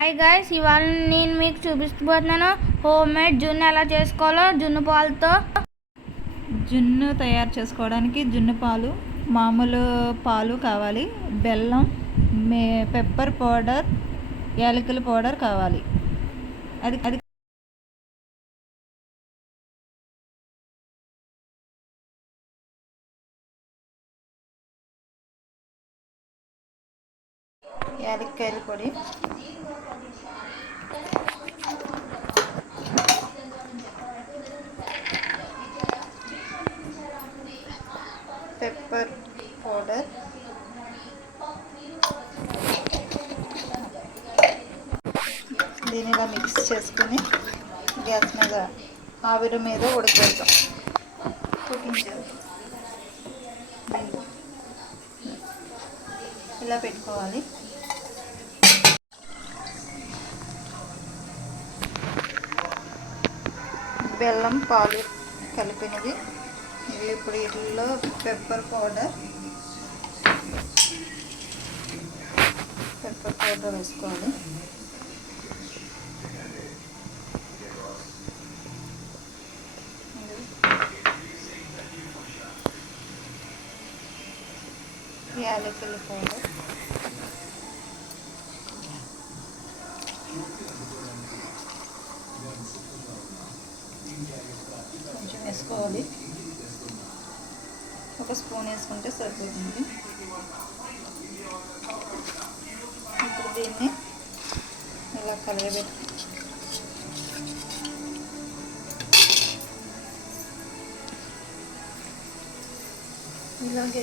Hi guys, ఇవాళ నేను మీకు చూపిస్తున్నాను హోమ్ మేడ్ జున్ను ఎలా చేసుకోవాలో. జున్ను పాలతో జున్ను తయారు చేసుకోవడానికి జున్ను పాలు, మామూలు పాలు కావాలి, బెల్లం, పెప్పర్ పౌడర్, యాలకుల పౌడర్ కావాలి. అది అది యాలక్కాయల పొడి, పెప్పర్ పౌడర్, దీన్ని ఇలా మిక్స్ చేసుకుని గ్యాస్ మీద ఆవిరి మీద ఉడకబెడతాం. కుకింగ్ చేస్తాం. ఇలా పెట్టుకోవాలి. బెల్లం పాలు కలిపినవి ఇవి. ఇప్పుడు వీటిల్లో పెప్పర్ పౌడర్ వేసుకోవాలి. యాలకుల పౌడర్, కొంచెం వేసుకోవాలి. ఒక స్పూన్ వేసుకుంటే సరిపోతుంది. ఇప్పుడు దీన్ని ఇలా కలగబెట్టి ఇలాగే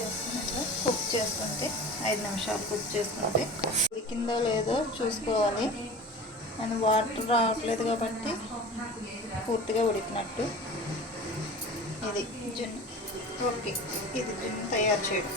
కుక్ చేసుకుంటే 5 నిమిషాలు కుక్ చేసుకుంటే ఉడికిందో లేదో చూసుకోవాలి. అండ్ వాటర్ రావట్లేదు కాబట్టి పూర్తిగా ఉడికినట్టు. ఇది జున్ను. ఓకే, ఇది జున్ను తయారు చేయడం.